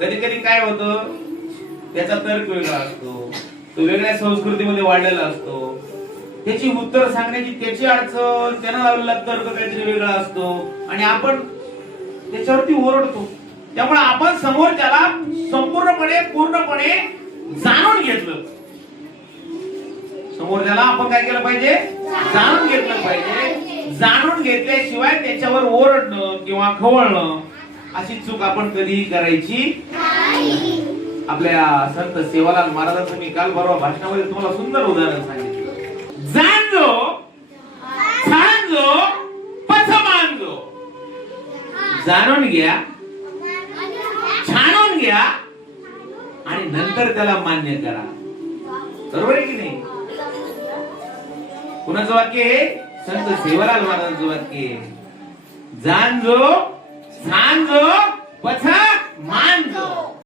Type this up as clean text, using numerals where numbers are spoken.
कधी कधी काय होतं, त्याचा तर्क वेगळा असतो, तो वेगळ्या संस्कृतीमध्ये वाढलेला असतो, त्याची उत्तर सांगण्याची त्याची अडचण, त्यानं लावलेला तर्क काहीतरी वेगळा असतो आणि आपण त्याच्यावरती ओरडतो. त्यामुळे आपण समोर त्याला संपूर्णपणे पूर्णपणे जाणून घेतलं. समोर त्याला आपण काय केलं पाहिजे, जाणून घेतलं पाहिजे. जाणून घेतल्याशिवाय त्याच्यावर ओरडणं किंवा खवळणं अशी चूक आपण कधीही करायची नाही. आपल्या संत सेवालाल महाराजांचं मी काल परवा भाषणामध्ये तुम्हाला सुंदर उदाहरण सांगितलं. जाणजो, छानजो, पथमानजो. जाणून घ्या, छानून घ्या आणि नंतर त्याला मान्य करा. बरोबर आहे की नाही? कुणाचं वाक्य आहे? संत सेवालाल महाराजांचं वाक्य आहे. जाणजो, छानजो, पथ मान